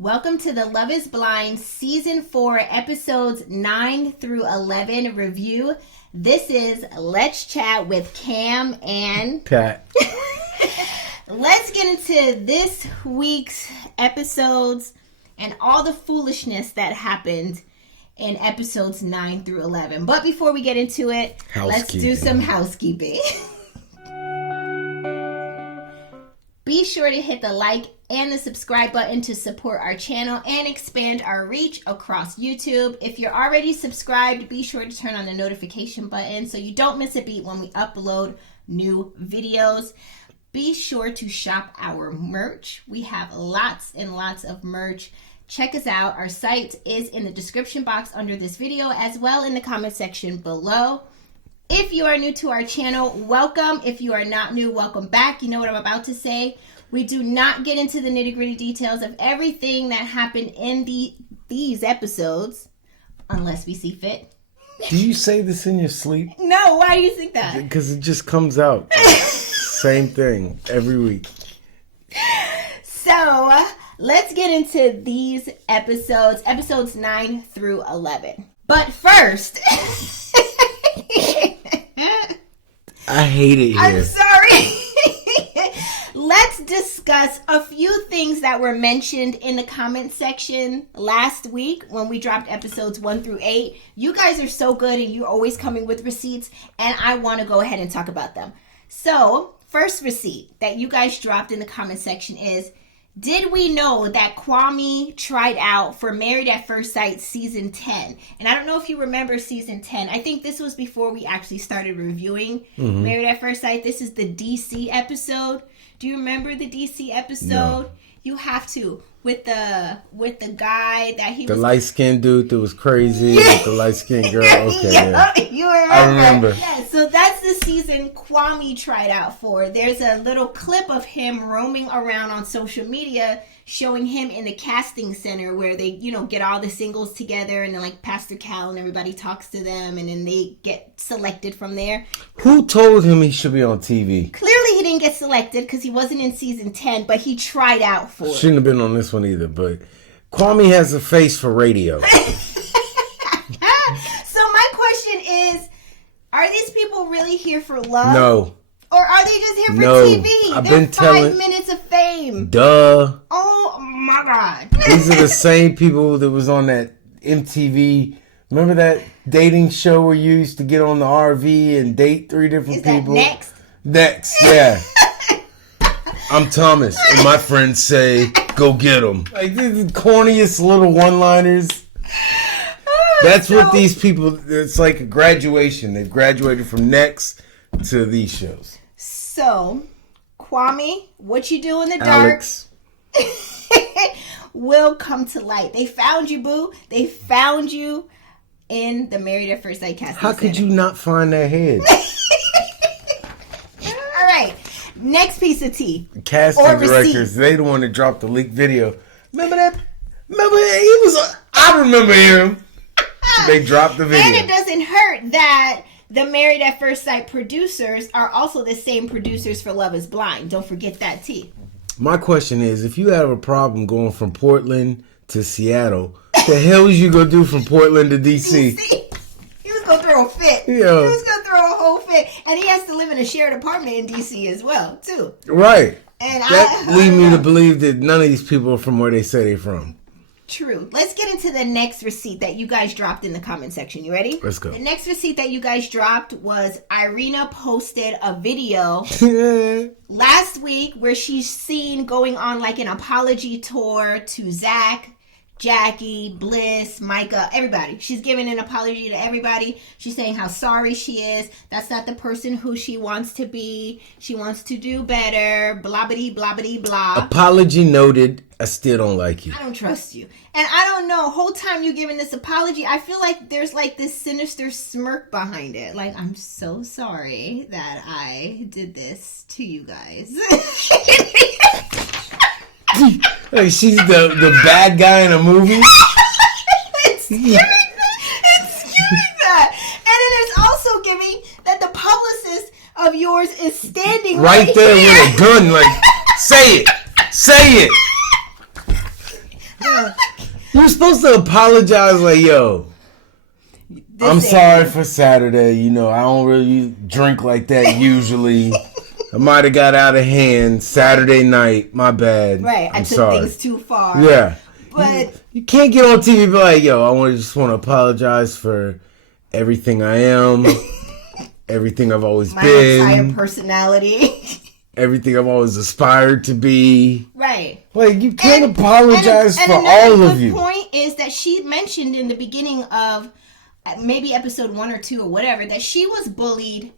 Welcome to the Love is Blind Season 4, Episodes 9 through 11 review. This is Let's Chat with Cam and Pat. Let's get into this week's episodes and all the foolishness that happened in episodes 9 through 11. But before we get into it, let's do some housekeeping. Be sure to hit the like and the subscribe button to support our channel and expand our reach across YouTube. If you're already subscribed, be sure to turn on the notification button so you don't miss a beat when we upload new videos. Be sure to shop our merch. We have lots and lots of merch. Check us out. Our site is in the description box under this video as well in the comment section below. If you are new to our channel, welcome. If you are not new, welcome back. You know what I'm about to say. We do not get into the nitty-gritty details of everything that happened in these episodes, unless we see fit. Do you say this in your sleep? No, why do you think that? Because it just comes out. Same thing every week. So, let's get into these episodes 9 through 11. But first... I hate it here. I'm sorry. Let's discuss a few things that were mentioned in the comment section last week when we dropped episodes 1 through 8. You guys are so good and you're always coming with receipts, and I want to go ahead and talk about them. So, first receipt that you guys dropped in the comment section is, did we know that Kwame tried out for Married at First Sight Season 10? And I don't know if you remember Season 10. I think this was before we actually started reviewing Married at First Sight. This is the DC episode. Do you remember the DC episode? No. You have to. With the guy that he was... The light-skinned dude that was crazy with the light-skinned girl. Okay, yeah. You remember. I remember. Yeah, so that's the season Kwame tried out for. There's a little clip of him roaming around on social media showing him in the casting center where they, get all the singles together and then like Pastor Cal and everybody talks to them and then they get selected from there. Who told him he should be on TV? Clearly he didn't get selected because he wasn't in season 10, but he tried out for it. Shouldn't have been on this one either, but Kwame has a face for radio. So my question is, are these people really here for love? No. Or are they just here for TV? They're 5 minutes of fame. Duh. Oh my God. These are the same people that was on that MTV. Remember that dating show where you used to get on the RV and date 3 different people? Next? Next, yeah. I'm Thomas, and my friends say, go get them. Like, these are the corniest little one-liners. That's what these people, it's like a graduation. They've graduated from Next to these shows. So, Kwame, what you do in the dark Alex will come to light. They found you, boo. They found you in the Married at First Sight casting How could you not find that head? All right. Next piece of tea. Casting directors, they the one that dropped the leaked video. Remember that? Remember he was, I remember him. They dropped the video. And it doesn't hurt that the Married at First Sight producers are also the same producers for Love is Blind. Don't forget that tea. My question is, if you have a problem going from Portland to Seattle, what the hell is you going to do from Portland to DC? He was going to throw a fit. Yeah. He was going to throw a whole fit. And he has to live in a shared apartment in DC as well, too. Right. And that leads me to believe that none of these people are from where they say they're from. True. Let's get into the next receipt that you guys dropped in the comment section. You ready? Let's go. The next receipt that you guys dropped was Irina posted a video last week where she's seen going on like an apology tour to Zack, Jackie, Bliss, Micah, everybody. She's giving an apology to everybody. She's saying how sorry she is. That's not the person who she wants to be. She wants to do better. Blah-bitty, blah-bitty, blah. Apology noted. I still don't like you. I don't trust you. And I don't know, whole time you giving this apology, I feel like there's like this sinister smirk behind it. Like, I'm so sorry that I did this to you guys. Like she's the bad guy in a movie. It's giving that. And it is also giving that the publicist of yours is standing right there here. with a gun. Like, say it. You're supposed to apologize like, yo, I'm sorry for Saturday. You know, I don't really drink like that usually. I might have got out of hand Saturday night. My bad. Right. I took things too far. Yeah. But you can't get on TV and be like, yo, I just want to apologize for everything I am, everything I've always been. My entire personality. Everything I've always aspired to be. Right. Like, you can't apologize for all of you. The point is that she mentioned in the beginning of maybe episode 1 or 2 or whatever that she was bullied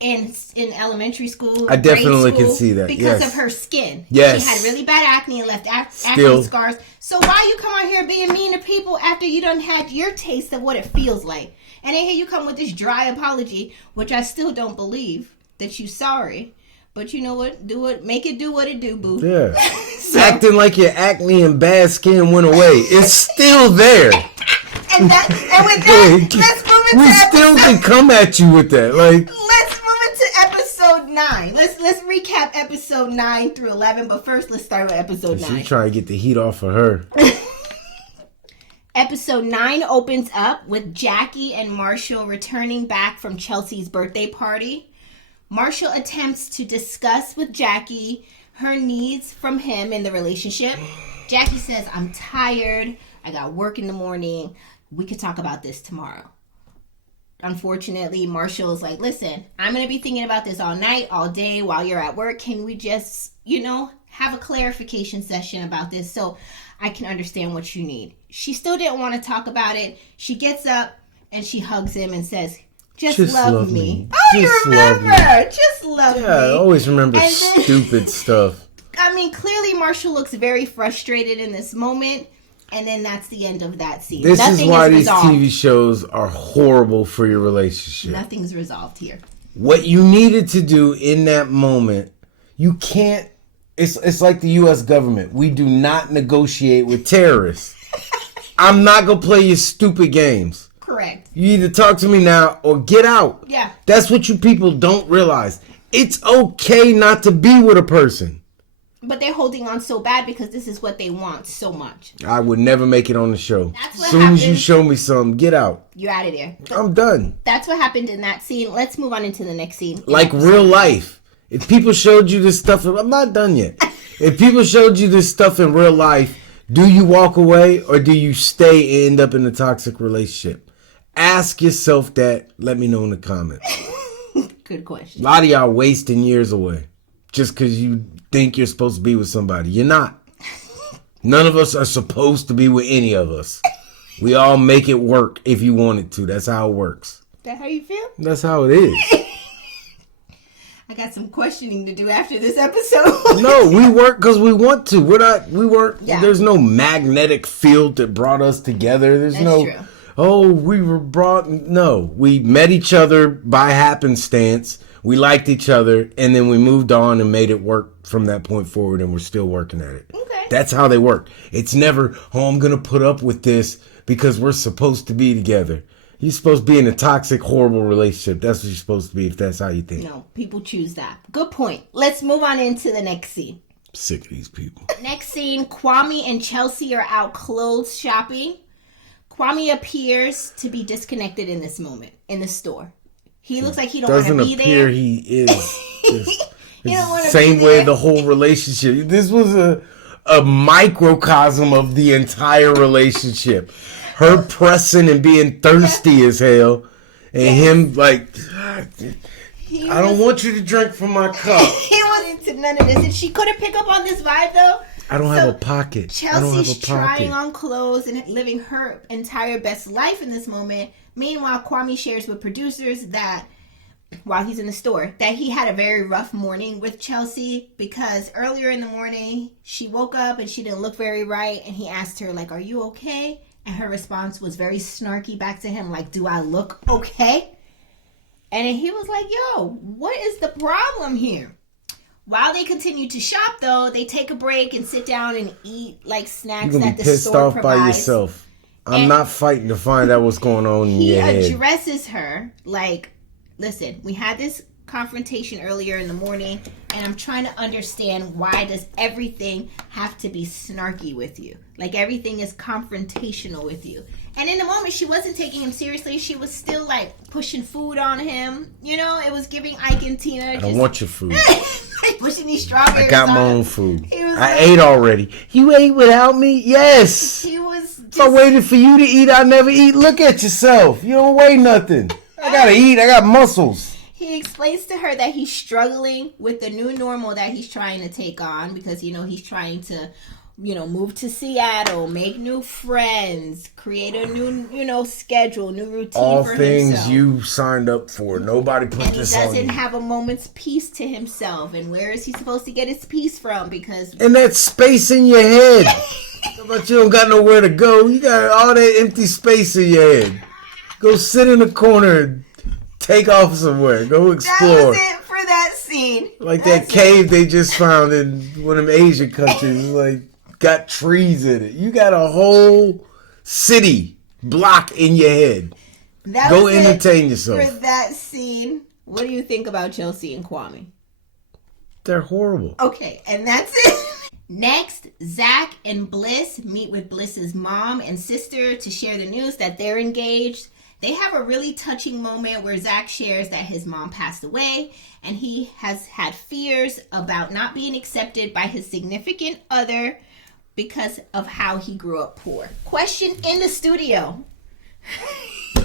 in elementary school. I definitely can see that because of her skin. Yes, she had really bad acne and left acne scars. So why you come out here being mean to people after you done had your taste of what it feels like? And then here you come with this dry apology, which I still don't believe that you sorry. But you know what? Make it do what it do, boo. Yeah. So, acting like your acne and bad skin went away. It's still there. And with that, let's move into we still can come at you with that. Like, let's move into episode 9. Let's recap episode 9 through 11. But first, let's start with episode 9. She's trying to get the heat off of her. Episode 9 opens up with Jackie and Marshall returning back from Chelsea's birthday party. Marshall attempts to discuss with Jackie her needs from him in the relationship. Jackie says, I'm tired. I got work in the morning. We could talk about this tomorrow. Unfortunately, Marshall is like, listen, I'm going to be thinking about this all night, all day while you're at work. Can we just, have a clarification session about this so I can understand what you need? She still didn't want to talk about it. She gets up and she hugs him and says, just love me. Oh, just you remember. Just love me. Yeah, I always remember stupid stuff. I mean, clearly Marshall looks very frustrated in this moment. And then that's the end of that scene. This is why these TV shows are horrible for your relationship. Nothing's resolved here. What you needed to do in that moment, you can't. It's like the U.S. government. We do not negotiate with terrorists. I'm not going to play your stupid games. Correct. You either talk to me now or get out. Yeah. That's what you people don't realize. It's okay not to be with a person. But they're holding on so bad because this is what they want so much. I would never make it on the show. That's what as soon as you show me something, get out. You're out of there. I'm done. That's what happened in that scene. Let's move on into the next scene. Like real life. If people showed you this stuff, I'm not done yet. If people showed you this stuff in real life, do you walk away or do you stay and end up in a toxic relationship? Ask yourself that. Let me know in the comments. Good question. A lot of y'all wasting years away just because you think you're supposed to be with somebody. You're not. None of us are supposed to be with any of us. We all make it work if you want it to. That's how it works. That how you feel? That's how it is. I got some questioning to do after this episode. No, we work because we want to. We work. Yeah. There's no magnetic field that brought us together. That's true. Oh, we were brought. No, we met each other by happenstance. We liked each other, and then we moved on and made it work from that point forward, and we're still working at it. Okay. That's how they work. It's never, I'm going to put up with this because we're supposed to be together. You're supposed to be in a toxic, horrible relationship. That's what you're supposed to be if that's how you think. No, people choose that. Good point. Let's move on into the next scene. I'm sick of these people. Next scene, Kwame and Chelsea are out clothes shopping. Kwame appears to be disconnected in this moment in the store. He looks like he don't want to be there. He is. He don't want to be there. Same way the whole relationship. This was a microcosm of the entire relationship. Her pressing and being thirsty as hell. And him like, I don't want you to drink from my cup. He wasn't into none of this. And she couldn't pick up on this vibe though. I don't have a pocket. Chelsea's trying on clothes and living her entire best life in this moment. Meanwhile, Kwame shares with producers that while he's in the store, that he had a very rough morning with Chelsea because earlier in the morning, she woke up and she didn't look very right. And he asked her, like, are you okay? And her response was very snarky back to him, like, do I look okay? And then he was like, yo, what is the problem here? While they continue to shop, though, they take a break and sit down and eat, like, snacks that the store provides. You're going to be pissed off by yourself. I'm not fighting to find out what's going on in your head. He addresses her like, listen, we had this confrontation earlier in the morning, and I'm trying to understand, why does everything have to be snarky with you? Like, everything is confrontational with you. And in the moment, she wasn't taking him seriously. She was still, like, pushing food on him. You know, it was giving Ike and Tina. I don't want your food. Pushing these strawberries. I got my on own him. food. I like, ate already. You ate without me? Yes. He was just, if I waited for you to eat, I never eat. Look at yourself. You don't weigh nothing. I gotta eat. I got muscles. He explains to her that he's struggling with the new normal that he's trying to take on, because, you know, he's trying to, you know, move to Seattle, make new friends, create a new, you know, schedule, new routine all for things himself. You signed up for. Nobody put and this he on doesn't you. have a moment's peace to himself. And where is he supposed to get his peace from? Because and that space in your head. How about you don't got nowhere to go? You got all that empty space in your head. Go sit in a corner and take off somewhere. Go explore. that was it for that scene. Like That's that cave they just found in one of them Asian countries. Like, got trees in it. You got a whole city block in your head. That Go was entertain it yourself. for that scene. What do you think about Chelsea and Kwame? They're horrible. Okay, and that's it. Next, Zack and Bliss meet with Bliss's mom and sister to share the news that they're engaged. They have a really touching moment where Zack shares that his mom passed away, and he has had fears about not being accepted by his significant other because of how he grew up poor. Question in the studio. No,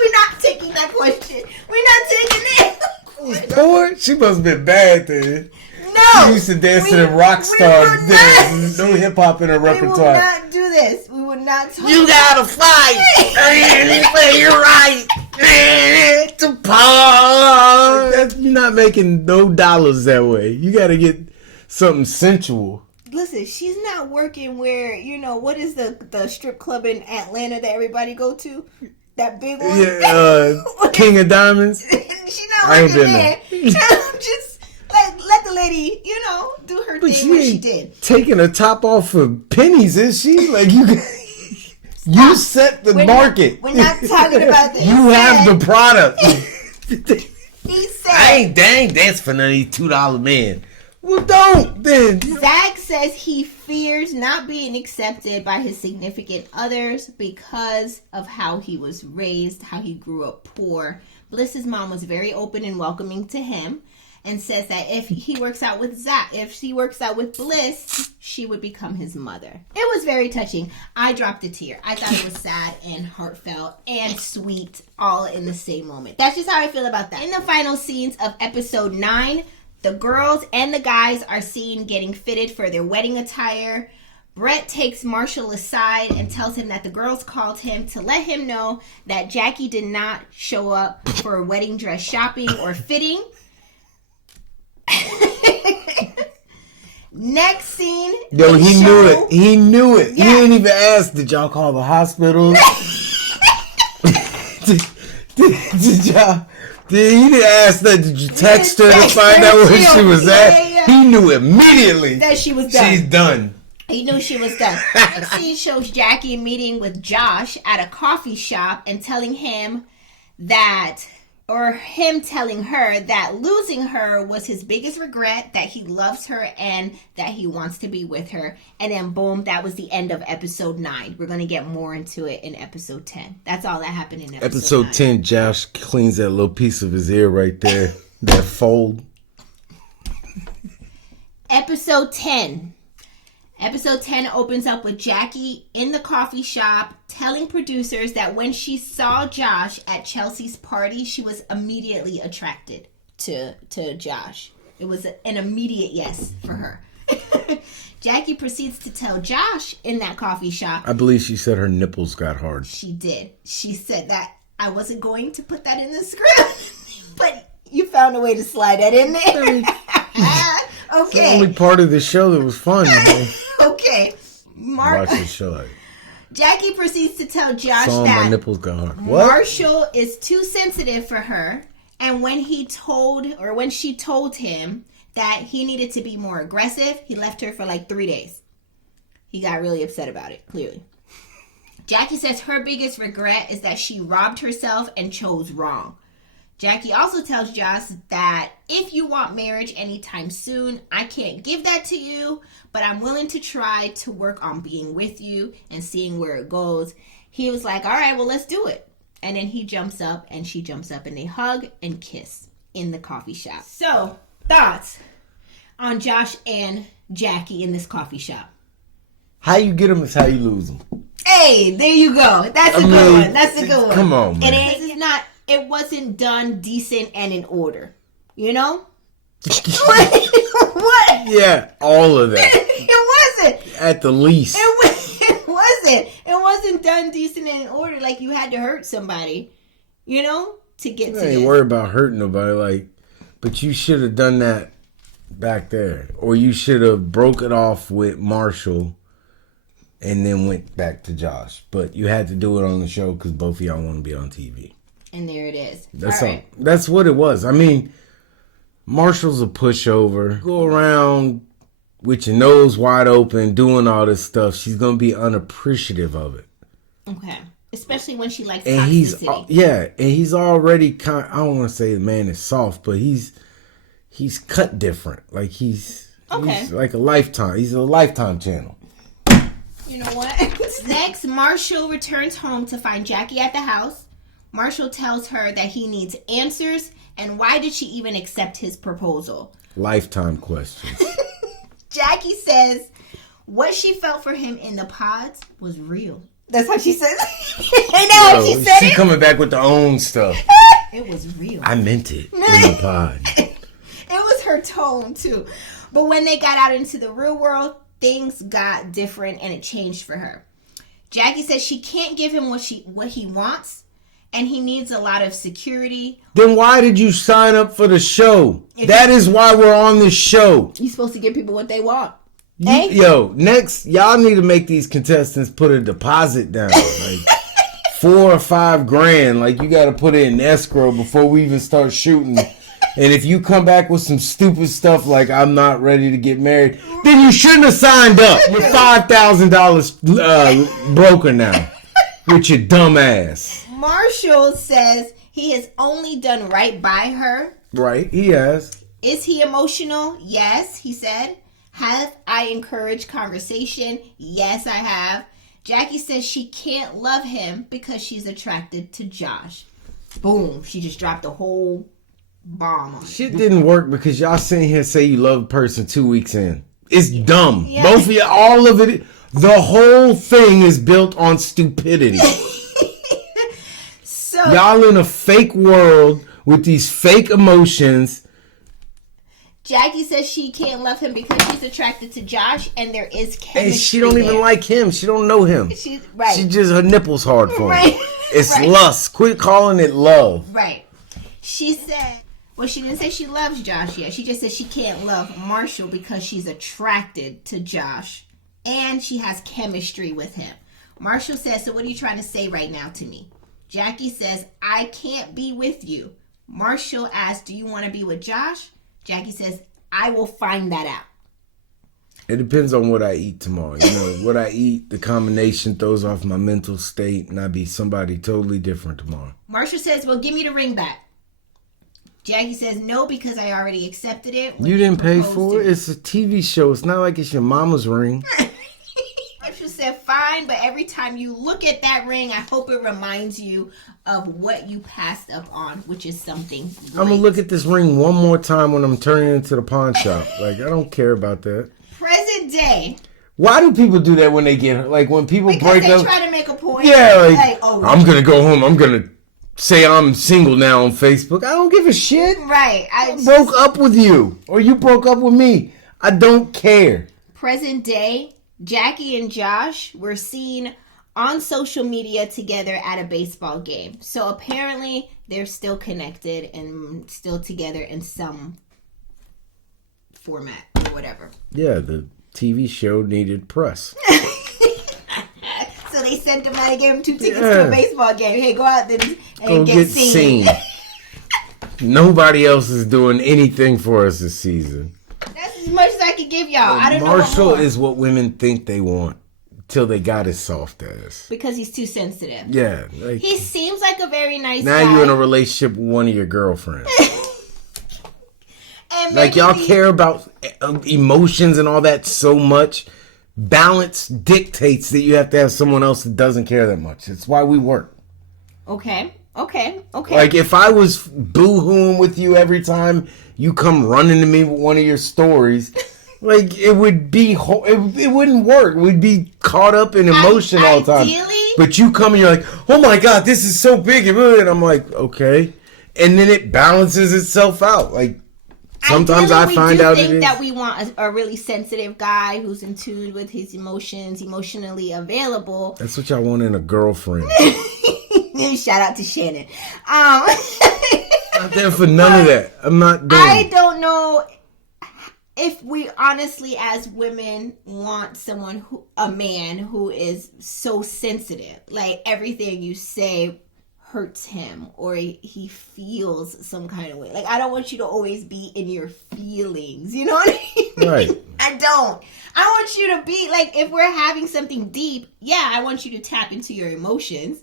we're not taking that question. We're not taking it. Poor? She must have been bad then. No. She used to dance to the rock star dance. No hip hop in her We will repertoire. not do this. We will not talk. You gotta fight. You're right. To part. You're not making no dollars that way. You gotta get something sensual. Listen, she's not working where, you know, what is the strip club in Atlanta that everybody go to? That big one? Yeah, King of Diamonds. She's not I ain't working been there. Just let the lady, you know, do her But thing where she ain't did. taking a top off for pennies, is she? Like, you set the market. We're not talking about this. You have the product. He said, I ain't dance for none of these $2 men. Well, don't then. Zack says he fears not being accepted by his significant others because of how he was raised, how he grew up poor. Bliss's mom was very open and welcoming to him, and says that if he works out with Zack, if she works out with Bliss, she would become his mother. It was very touching. I dropped a tear. I thought it was sad and heartfelt and sweet all in the same moment. That's just how I feel about that. In the final scenes of episode 9, the girls and the guys are seen getting fitted for their wedding attire. Brett takes Marshall aside and tells him that the girls called him to let him know that Jackie did not show up for wedding dress shopping or fitting. Next scene. Yo, he knew it. He knew it. Yeah. He didn't even ask, did y'all call the hospital? did y'all... He didn't ask that. Did you text her to find out where she was at? Yeah. He knew immediately That she was done. She's done. He knew she was done. Next scene shows Jackie meeting with Josh at a coffee shop and telling him that, or him telling her that losing her was his biggest regret, that he loves her and that he wants to be with her. And then boom, that was the end of episode 9. We're going to get more into it in episode 10. That's all that happened in episode 9. 10, Josh cleans that little piece of his ear right there. That fold. Episode 10. Episode 10 opens up with Jackie in the coffee shop telling producers that when she saw Josh at Chelsea's party, she was immediately attracted to Josh. It was an immediate yes for her. Jackie proceeds to tell Josh in that coffee shop. I believe she said her nipples got hard. She did. She said that I wasn't going to put that in the script, but you found a way to slide that in there. It's the Okay. only part of the show that was fun. Okay. Watch the show. Jackie proceeds to tell Josh Saw my that nipples got hard. What? Marshall is too sensitive for her, and when she told him that he needed to be more aggressive, he left her for like 3 days. He got really upset about it, clearly. Jackie says her biggest regret is that she robbed herself and chose wrong. Jackie also tells Josh that if you want marriage anytime soon, I can't give that to you, but I'm willing to try to work on being with you and seeing where it goes. He was like, all right, well, let's do it. And then he jumps up and she jumps up and they hug and kiss in the coffee shop. So, thoughts on Josh and Jackie in this coffee shop? How you get them is how you lose them. Hey, there you go. That's a good one. That's a good one. Come on, man. It wasn't done decent and in order. You know? What? Yeah, all of that. It wasn't. At the least. It wasn't. It wasn't done decent and in order. Like, you had to hurt somebody, you know, to get to I ain't worried about hurting nobody. Like, but you should have done that back there. Or you should have broke it off with Marshall and then went back to Josh. But you had to do it on the show because both of y'all want to be on TV. And there it is. That's all. That's what it was. I mean, Marshall's a pushover. Go around with your nose wide open doing all this stuff. She's going to be unappreciative of it. Okay. Especially when she likes and toxicity. And he's already I don't want to say the man is soft, but he's cut different. Like he's like a Lifetime. He's a Lifetime channel. You know what? Next, Marshall returns home to find Jackie at the house. Marshall tells her that he needs answers, and why did she even accept his proposal? Lifetime questions. Jackie says what she felt for him in the pods was real. That's how she said it. I know how she said it. She coming back with her own stuff. It was real. I meant it in the pod. It was her tone, too. But when they got out into the real world, things got different, and it changed for her. Jackie says she can't give him what he wants, and he needs a lot of security. Then why did you sign up for the show? That is why we're on this show. You're supposed to give people what they want. Yo, next, y'all need to make these contestants put a deposit down. Like $4 or $5 grand. Like you got to put it in escrow before we even start shooting. And if you come back with some stupid stuff like I'm not ready to get married, then you shouldn't have signed up. You're $5,000 broker now with your dumb ass. Marshall says he has only done right by her. Right, he has. Is he emotional? Yes, he said. Have I encouraged conversation? Yes, I have. Jackie says she can't love him because she's attracted to Josh. Boom. She just dropped a whole bomb on Shit didn't work because y'all sitting here say you love a person 2 weeks in. It's dumb. Yeah. Both of you, all of it. The whole thing is built on stupidity. So y'all in a fake world with these fake emotions. Jackie says she can't love him because she's attracted to Josh, and there is chemistry. And she don't even like him. She don't know him. She just, her nipples hard for him. It's lust. Quit calling it love. Right. She said, well, she didn't say she loves Josh yet. She just said she can't love Marshall because she's attracted to Josh, and she has chemistry with him. Marshall says, so what are you trying to say right now to me? Jackie says, I can't be with you. Marshall asks, do you want to be with Josh? Jackie says, I will find that out. It depends on what I eat tomorrow. You know, what I eat, the combination throws off my mental state, and I'll be somebody totally different tomorrow. Marshall says, well, give me the ring back. Jackie says, no, because I already accepted it. You didn't pay for it? It's a TV show. It's not like it's your mama's ring. Marshall said, fine, but every time you look at that ring, I hope it reminds you of what you passed up on, which is something great. I'm going to look at this ring one more time when I'm turning into the pawn shop. Like, I don't care about that. Present day. Why do people do that when they get, like, when people break up? Because they try to make a point. Yeah, like I'm going to go home. I'm going to say I'm single now on Facebook. I don't give a shit. Right. I broke up with you. Or you broke up with me. I don't care. Present day. Jackie and Josh were seen on social media together at a baseball game. So apparently they're still connected and still together in some format or whatever. Yeah, the TV show needed press. So they sent him out and gave him 2 tickets to a baseball game. Hey, go out there and get seen. Nobody else is doing anything for us this season. That's as much as I could give y'all. I don't know. Marshall is what women think they want. till they got his soft ass. Because he's too sensitive. Yeah. Like, he seems like a very nice now guy. you're in a relationship with one of your girlfriends. And like, y'all care about emotions and all that so much. Balance dictates that you have to have someone else that doesn't care that much. It's why we work. Okay. Like, if I was boo-hooing with you every time you come running to me with one of your stories, like, it would be, it wouldn't work. We'd be caught up in emotion all the time. But you come and you're like, oh my God, this is so big. And I'm like, okay. And then it balances itself out. Like, sometimes I find out it is. that we want a really sensitive guy who's in tune with his emotions, emotionally available. That's what y'all want in a girlfriend. Shout out to Shannon. Not there for none of that. I'm not doing. I don't know if we honestly, as women, want a man who is so sensitive. Like, everything you say hurts him, or he feels some kind of way. Like, I don't want you to always be in your feelings. You know what I mean? Right. I don't. I want you to be like, if we're having something deep, yeah, I want you to tap into your emotions.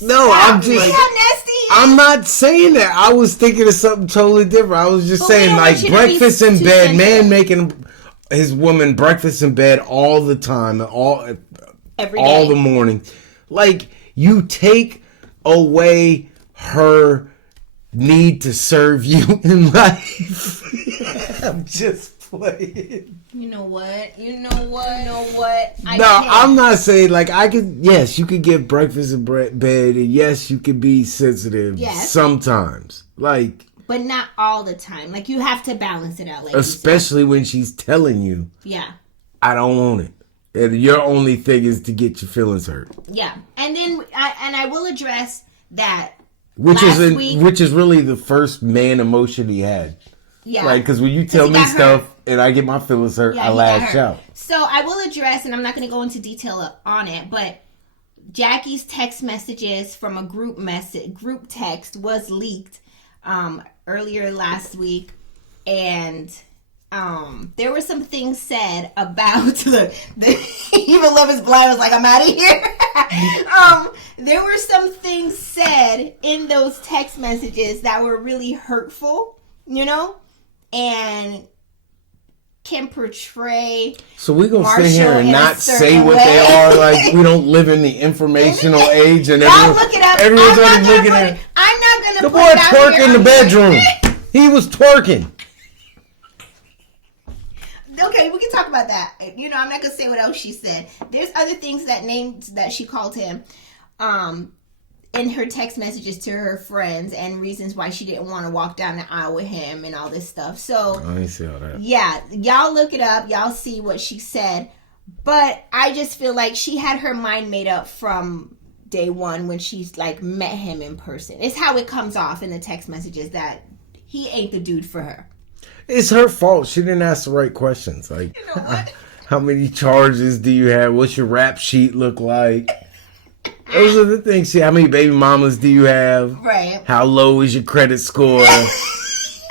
No, I'm just. See how nasty? I'm not saying that. I was thinking of something totally different. I was just saying, like, breakfast in bed, man making his woman breakfast in bed all the time, every day, all the morning. Like, you take away her need to serve you in life. I'm just playing. You know what? I'm not saying, like, yes, you could give breakfast in bed, and yes, you could be sensitive sometimes. Like, but not all the time. Like, you have to balance it out. Like, especially when she's telling you, yeah, I don't want it. And your only thing is to get your feelings hurt. Yeah. And then, I will address that. Which is really the first man emotion he had. Yeah. Like, because when you tell me stuff and I get my feelings hurt, I lash out. So I will address, and I'm not going to go into detail on it, but Jackie's text messages from a group text was leaked earlier last week, and there were some things said about even Love Is Blind was like, I'm out of here. There were some things said in those text messages that were really hurtful, you know, and can portray. So we're gonna sit here and not say what they are, like we don't live in the informational age, and y'all look it up. Everyone's already looking at it. I'm not gonna. The boy twerking in the bedroom. He was twerking. Okay, we can talk about that. You know, I'm not gonna say what else she said. There's other things that she called him, in her text messages to her friends, and reasons why she didn't want to walk down the aisle with him and all this stuff. So I didn't see all that. Yeah, y'all look it up. Y'all see what she said. But I just feel like she had her mind made up from day one when she's like met him in person. It's how it comes off in the text messages that he ain't the dude for her. It's her fault. She didn't ask the right questions. Like, you know what? How many charges do you have? What's your rap sheet look like? Those are the things. How many baby mamas do you have? Right. How low is your credit score? Those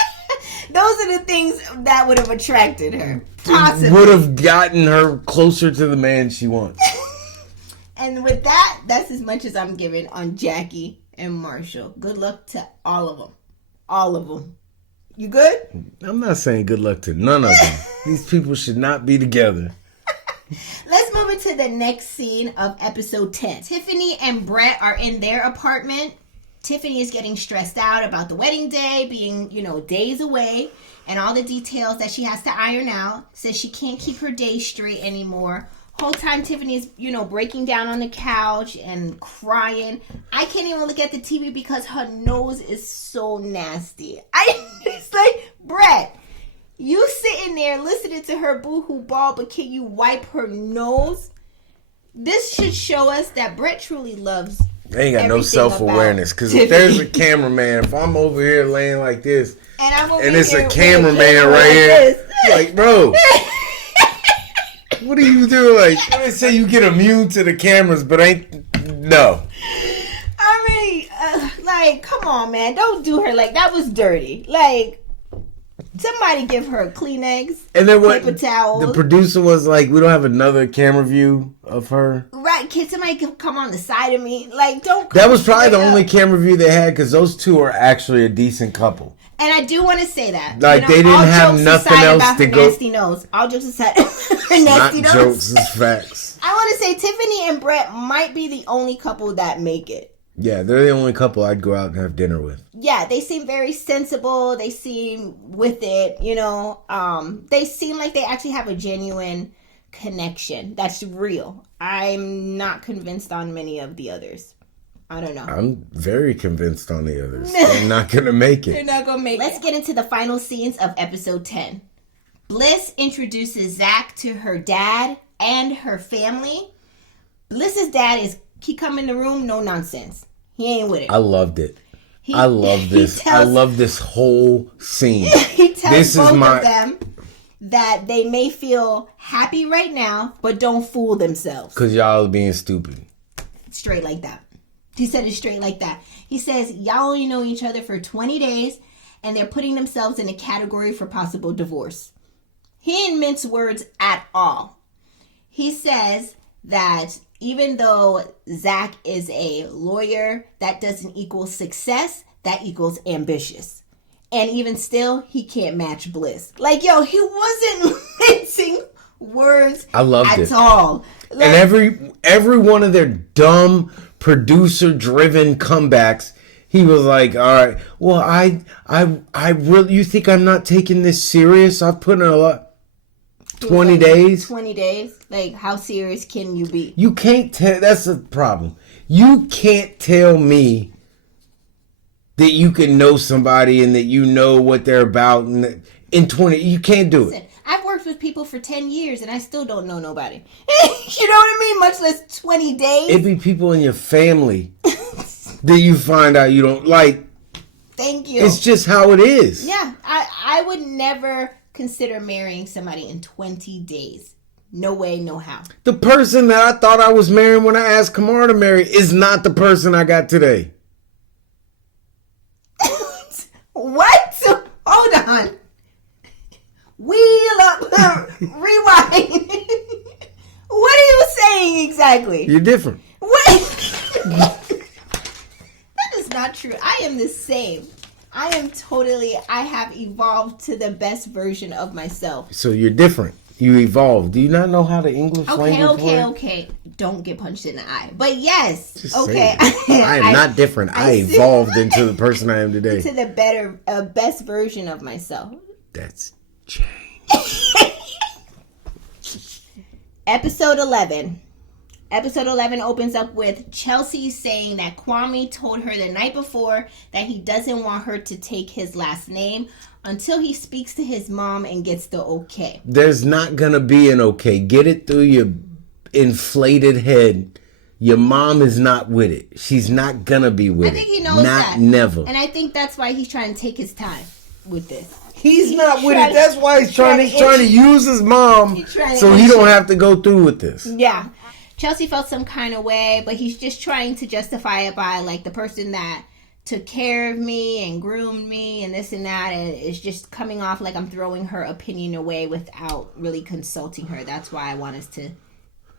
are the things that would have attracted her. Possibly. Would have gotten her closer to the man she wants. And with that, that's as much as I'm giving on Jackie and Marshall. Good luck to all of them. All of them. You good? I'm not saying good luck to none of them. These people should not be together. Let's move into the next scene of episode 10. Tiffany and Brett are in their apartment. Tiffany is getting stressed out about the wedding day being, days away, and all the details that she has to iron out. Says she can't keep her day straight anymore. Whole time Tiffany is, breaking down on the couch and crying. I can't even look at the TV because her nose is so nasty. It's like, Brett, you sitting there listening to her boo-hoo bawl, but can you wipe her nose? This should show us that Brett truly loves. They ain't got no self-awareness. Because if there's a cameraman, if I'm over here laying like this, and it's a cameraman right here, like, bro, what are you doing? Like, they say you get immune to the cameras, but no. I mean, come on, man. Don't do her like that. Was dirty. Like, Somebody give her Kleenex, And then paper towels. The producer was like, we don't have another camera view of her. Right, kid, somebody could come on the side of me. Like, don't. That was probably the only camera view they had because those two are actually a decent couple. And I do want to say that. Like, they didn't have nothing else to go. Nasty nose. All jokes aside, her nasty nose. Not jokes, it's facts. I want to say Tiffany and Brett might be the only couple that make it. Yeah, they're the only couple I'd go out and have dinner with. Yeah, they seem very sensible. They seem with it, you know. They seem like they actually have a genuine connection that's real. I'm not convinced on many of the others. I don't know. I'm very convinced on the others. They're not going to make it. They're not going to make it. Let's get into the final scenes of episode 10. Bliss introduces Zack to her dad and her family. Bliss's dad he come in the room, no nonsense. He ain't with it. I loved it. I love this. I love this whole scene. He tells both of them that they may feel happy right now, but don't fool themselves. Because y'all are being stupid. Straight like that. He said it straight like that. He says, y'all only know each other for 20 days, and they're putting themselves in a category for possible divorce. He didn't mince words at all. He says that even though Zack is a lawyer, that doesn't equal success. That equals ambitious. And even still, he can't match Bliss. Like, yo, he wasn't mincing words at all. Like, and every one of their dumb, producer-driven comebacks, he was like, all right, well, I really, you think I'm not taking this serious? I've put in a lot. 20 days? 20 days? Like, how serious can you be? You can't tell. That's the problem. You can't tell me that you can know somebody and that you know what they're about. And in 20, you can't do it. I've worked with people for 10 years and I still don't know nobody. You know what I mean? Much less 20 days. It'd be people in your family that you find out you don't like. Thank you. It's just how it is. Yeah. I would never consider marrying somebody in 20 days. No way, no how. The person that I thought I was marrying when I asked Kamar to marry is not the person I got today. What? Hold on. Wheel up. Rewind. What are you saying exactly? You're different. What? That is not true. I am the same. I have evolved to the best version of myself. So you're different. You evolved. Do you not know how the English language works? Okay. Don't get punched in the eye. But yes. Just okay. I am not different. I evolved into the person I am today. To the best version of myself. That's change. Episode 11. Episode 11 opens up with Chelsea saying that Kwame told her the night before that he doesn't want her to take his last name until he speaks to his mom and gets the okay. There's not going to be an okay. Get it through your inflated head. Your mom is not with it. She's not going to be with it. I think he knows that. Never. And I think that's why he's trying to take his time with this. He's not with it. That's why he's trying to use his mom so he don't have to go through with this. Yeah. Chelsea felt some kind of way, but he's just trying to justify it by, like, the person that took care of me and groomed me and this and that, and it's just coming off like I'm throwing her opinion away without really consulting her. That's why I want us to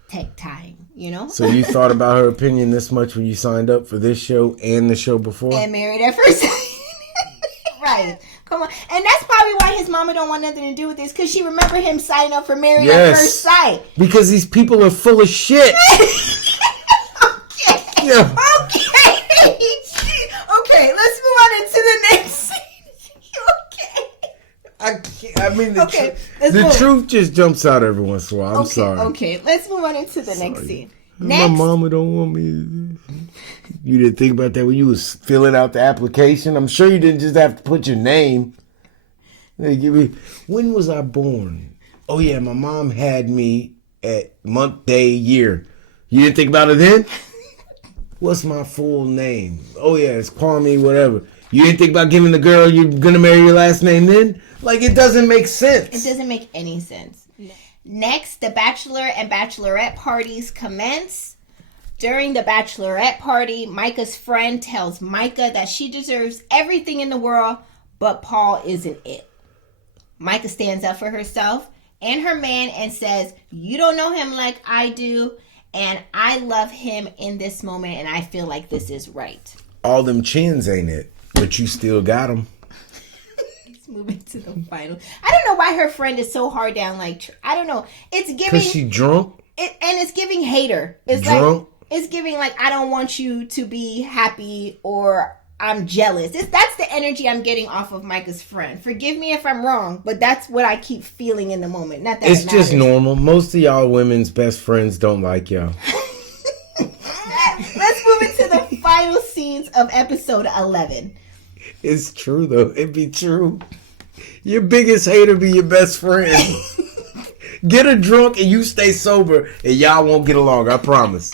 take time, you know? So you thought about her opinion this much when you signed up for this show and the show before? And Married at First Sight. Right. Come on. And that's probably why his mama don't want nothing to do with this, because she remember him signing up for Married at First Sight. Because these people are full of shit. Okay. Yeah. Okay. Okay, let's move on into the next scene. Okay. I mean, the truth just jumps out every once in a while. I'm sorry. Okay, let's move on into the next scene. My mama don't want me. You didn't think about that when you was filling out the application? I'm sure you didn't just have to put your name. When was I born? Oh, yeah, my mom had me at month, day, year. You didn't think about it then? What's my full name? Oh, yeah, it's Kwame, whatever. You didn't think about giving the girl you're going to marry your last name then? Like, it doesn't make sense. It doesn't make any sense. Next, the bachelor and bachelorette parties commence. During the bachelorette party, Micah's friend tells Micah that she deserves everything in the world, but Paul isn't it. Micah stands up for herself and her man and says, you don't know him like I do, and I love him in this moment, and I feel like this is right. All them chins ain't it, but you still got them. Let's move into the final. I don't know why her friend is so hard down. Like, I don't know. It's giving... Because she drunk? And it's giving hater. It's drunk? Like, it's giving like, I don't want you to be happy, or I'm jealous. That's the energy I'm getting off of Micah's friend. Forgive me if I'm wrong, but that's what I keep feeling in the moment. Not that it's just normal. Most of y'all women's best friends don't like y'all. Let's move into the final scenes of episode 11. It's true, though. It be true. Your biggest hater be your best friend. Get her drunk and you stay sober, and y'all won't get along. I promise.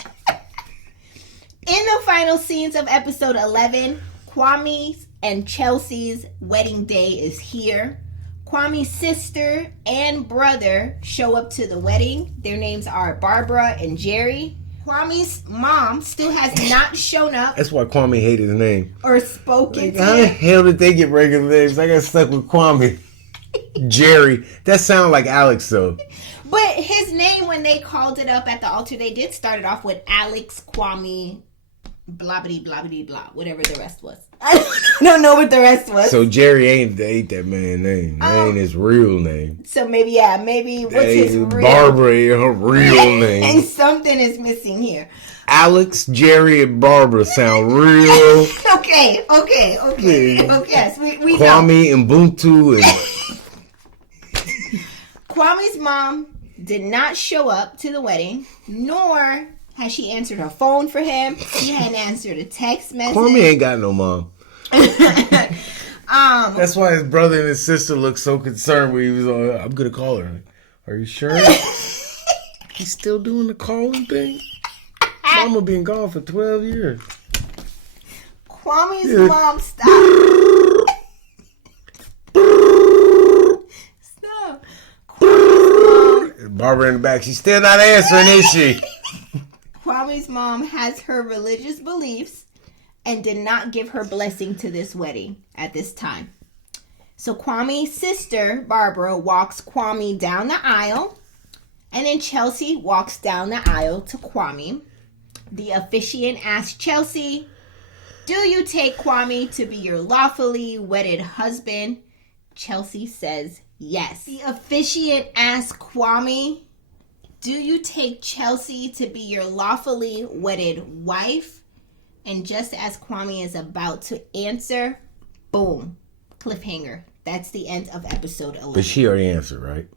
In the final scenes of episode 11, Kwame and Chelsea's wedding day is here. Kwame's sister and brother show up to the wedding. Their names are Barbara and Jerry. Kwame's mom still has not shown up. That's why Kwame hated his name. Or spoken to How the him. hell did they get regular names? I got stuck with Kwame. Jerry. That sounded like Alex, though. But his name, when they called it up at the altar, they did start it off with Alex Kwame, blah, blah, blah, blah, blah, whatever the rest was. I don't know what the rest was. So Jerry ain't that man's name. That ain't his real name. So maybe what's his real? Barbara ain't her real name. And something is missing here. Alex, Jerry, and Barbara sound real. Okay. Yes, we know. Kwame and Ubuntu and Kwame's mom did not show up to the wedding, nor has she answered her phone for him. She hadn't answered a text message. Kwame ain't got no mom. That's why his brother and his sister looked so concerned when he was on. I'm gonna call her. Are you sure? He's still doing the calling thing? Mama been gone for 12 years. Kwame's mom, stop. Stop. Barbara in the back. She's still not answering, is she? Kwame's mom has her religious beliefs and did not give her blessing to this wedding at this time. So Kwame's sister, Barbara, walks Kwame down the aisle, and then Chelsea walks down the aisle to Kwame. The officiant asks Chelsea, do you take Kwame to be your lawfully wedded husband? Chelsea says yes. The officiant asks Kwame, do you take Chelsea to be your lawfully wedded wife? And just as Kwame is about to answer, boom, cliffhanger. That's the end of episode 11. But she already answered, right?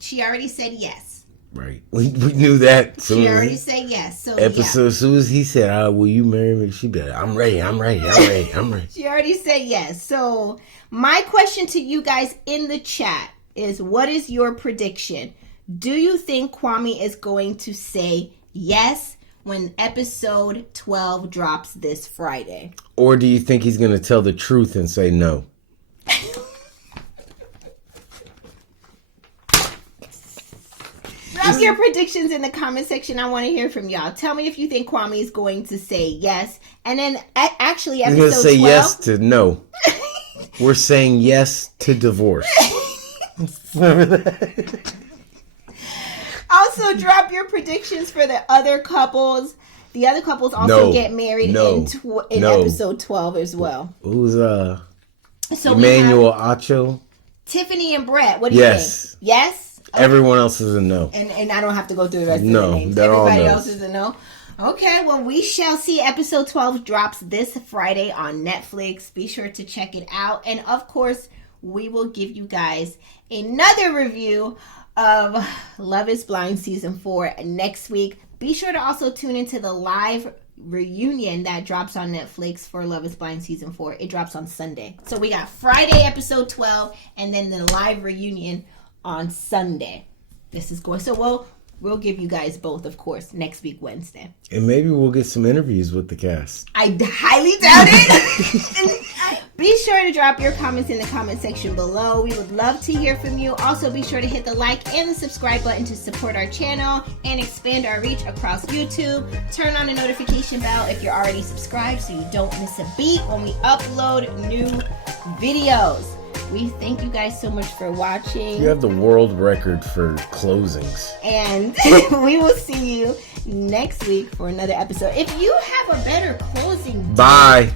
She already said yes. Right. We knew that. She already said yes. So episode, as soon as he said, will you marry me? She be like, I'm ready. She already said yes. So my question to you guys in the chat is, what is your prediction? Do you think Kwame is going to say yes when episode 12 drops this Friday? Or do you think he's going to tell the truth and say no? Drop your predictions in the comment section. I want to hear from y'all. Tell me if you think Kwame is going to say yes. And then actually episode 12. He's going to say yes to no. We're saying yes to divorce. Remember that? Also, drop your predictions for the other couples. The other couples also get married in episode 12 as well. Who's Emmanuel Acho? Tiffany and Brett. What do you think? Yes? Okay. Everyone else is a no. And I don't have to go through the rest of the names. Everybody else is a no. Okay, well, we shall see. Episode 12 drops this Friday on Netflix. Be sure to check it out. And, of course, we will give you guys another review of Love is Blind Season 4 next week. Be sure to also tune into the live reunion that drops on Netflix for Love is Blind Season 4. It drops on Sunday. So we got Friday episode 12 and then the live reunion on Sunday. This is going so we'll give you guys both, of course, next week Wednesday. And maybe we'll get some interviews with the cast. I highly doubt it. Be sure to drop your comments in the comment section below. We would love to hear from you. Also, be sure to hit the like and the subscribe button to support our channel and expand our reach across YouTube. Turn on the notification bell if you're already subscribed so you don't miss a beat when we upload new videos. We thank you guys so much for watching. You have the world record for closings. And we will see you next week for another episode. If you have a better closing, bye.